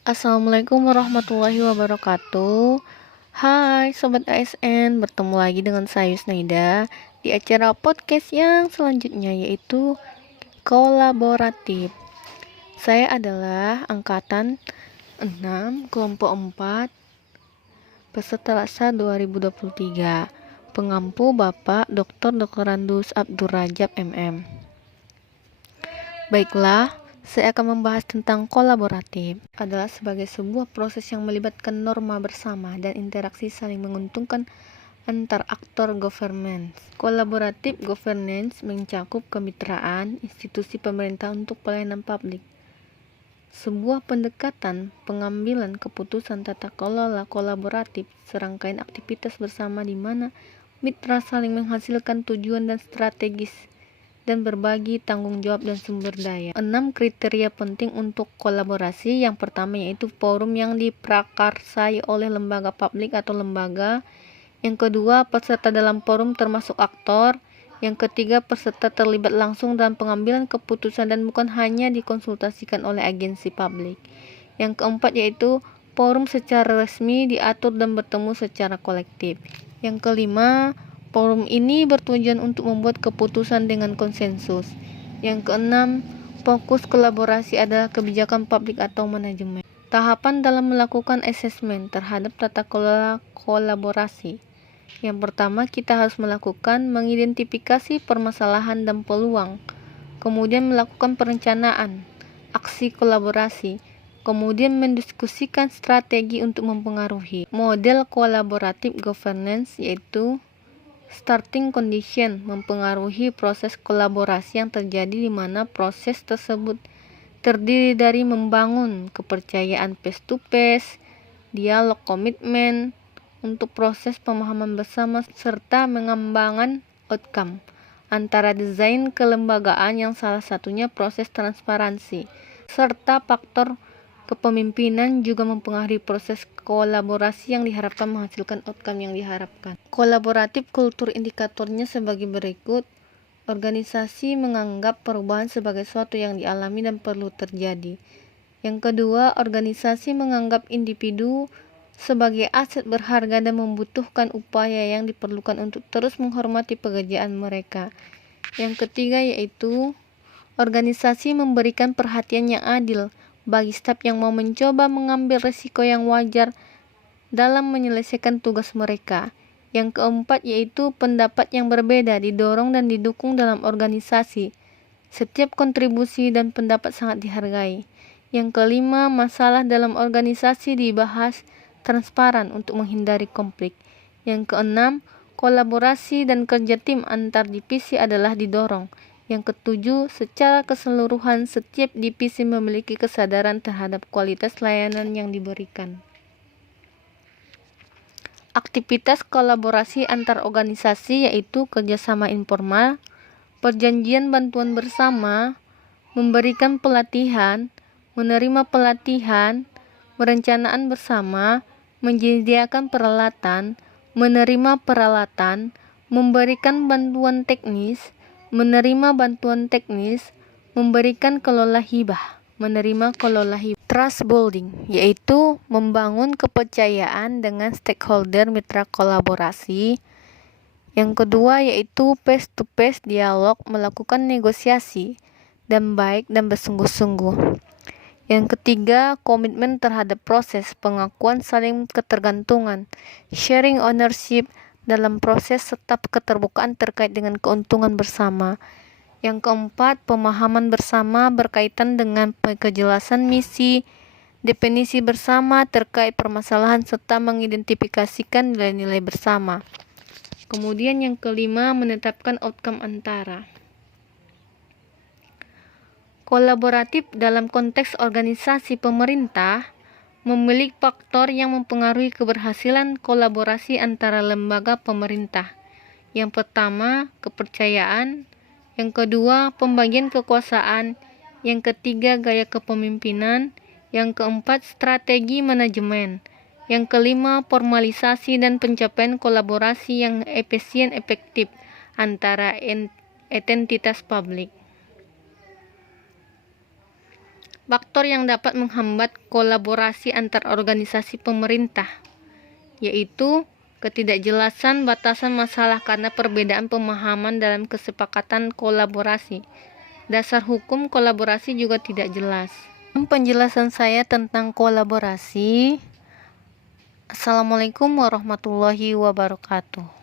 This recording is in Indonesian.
Assalamualaikum warahmatullahi wabarakatuh. Hai Sobat ASN, bertemu lagi dengan saya Yusnaida di acara podcast yang selanjutnya yaitu kolaboratif. Saya adalah angkatan 6 kelompok 4 peserta laksa 2023. Pengampu Bapak Dr. Randus Abdur Rajab MM. Baiklah, saya akan membahas tentang kolaboratif adalah sebagai sebuah proses yang melibatkan norma bersama dan interaksi saling menguntungkan antar aktor governance. Kolaboratif governance mencakup kemitraan institusi pemerintah untuk pelayanan publik. Sebuah pendekatan pengambilan keputusan tata kelola kolaboratif, serangkaian aktivitas bersama di mana mitra saling menghasilkan tujuan dan strategis dan berbagi tanggung jawab dan sumber daya. 6 kriteria penting untuk kolaborasi. Yang pertama yaitu forum yang diprakarsai oleh lembaga publik atau lembaga. Yang kedua, peserta dalam forum termasuk aktor. Yang ketiga, peserta terlibat langsung dalam pengambilan keputusan dan bukan hanya dikonsultasikan oleh agensi publik. Yang keempat yaitu forum secara resmi diatur dan bertemu secara kolektif. Yang kelima, forum ini bertujuan untuk membuat keputusan dengan konsensus. Yang keenam, fokus kolaborasi adalah kebijakan publik atau manajemen. Tahapan dalam melakukan asesmen terhadap tata kelola kolaborasi. Yang pertama, kita harus melakukan mengidentifikasi permasalahan dan peluang. Kemudian melakukan perencanaan, aksi kolaborasi. Kemudian mendiskusikan strategi untuk mempengaruhi. Model kolaboratif governance yaitu starting condition mempengaruhi proses kolaborasi yang terjadi di mana proses tersebut terdiri dari membangun kepercayaan face to face, dialog komitmen untuk proses pemahaman bersama serta mengembangkan outcome antara desain kelembagaan yang salah satunya proses transparansi serta faktor kepemimpinan juga mempengaruhi proses kolaborasi yang diharapkan menghasilkan outcome yang diharapkan. Kolaboratif kultur indikatornya sebagai berikut. Organisasi menganggap perubahan sebagai sesuatu yang dialami dan perlu terjadi. Yang kedua, organisasi menganggap individu sebagai aset berharga dan membutuhkan upaya yang diperlukan untuk terus menghormati pekerjaan mereka. Yang ketiga yaitu organisasi memberikan perhatian yang adil bagi staf yang mau mencoba mengambil risiko yang wajar dalam menyelesaikan tugas mereka. Yang keempat yaitu pendapat yang berbeda didorong dan didukung dalam organisasi. Setiap kontribusi dan pendapat sangat dihargai. Yang kelima, masalah dalam organisasi dibahas transparan untuk menghindari konflik. Yang keenam, kolaborasi dan kerja tim antar divisi adalah didorong. Yang ketujuh, secara keseluruhan setiap divisi memiliki kesadaran terhadap kualitas layanan yang diberikan. Aktivitas kolaborasi antar organisasi yaitu kerjasama informal, perjanjian bantuan bersama, memberikan pelatihan, menerima pelatihan, perencanaan bersama, menyediakan peralatan, menerima peralatan, memberikan bantuan teknis, menerima bantuan teknis, memberikan kelola hibah, menerima kelola hibah. Trust building yaitu membangun kepercayaan dengan stakeholder mitra kolaborasi. Yang kedua yaitu face to face dialog, melakukan negosiasi dan baik dan bersungguh-sungguh. Yang ketiga, komitmen terhadap proses, pengakuan saling ketergantungan, sharing ownership dalam proses serta keterbukaan terkait dengan keuntungan bersama. Yang keempat, pemahaman bersama berkaitan dengan kejelasan misi, definisi bersama terkait permasalahan serta mengidentifikasikan nilai-nilai bersama. Kemudian yang kelima, menetapkan outcome antara. Kolaboratif dalam konteks organisasi pemerintah memiliki faktor yang mempengaruhi keberhasilan kolaborasi antara lembaga pemerintah. Yang pertama, kepercayaan. Yang kedua, pembagian kekuasaan. Yang ketiga, gaya kepemimpinan. Yang keempat, strategi manajemen. Yang kelima, formalisasi dan pencapaian kolaborasi yang efisien efektif antara entitas publik. faktor yang dapat menghambat kolaborasi antar organisasi pemerintah, yaitu ketidakjelasan batasan masalah karena perbedaan pemahaman dalam kesepakatan kolaborasi. Dasar hukum kolaborasi juga tidak jelas. Penjelasan saya tentang kolaborasi. Assalamualaikum warahmatullahi wabarakatuh.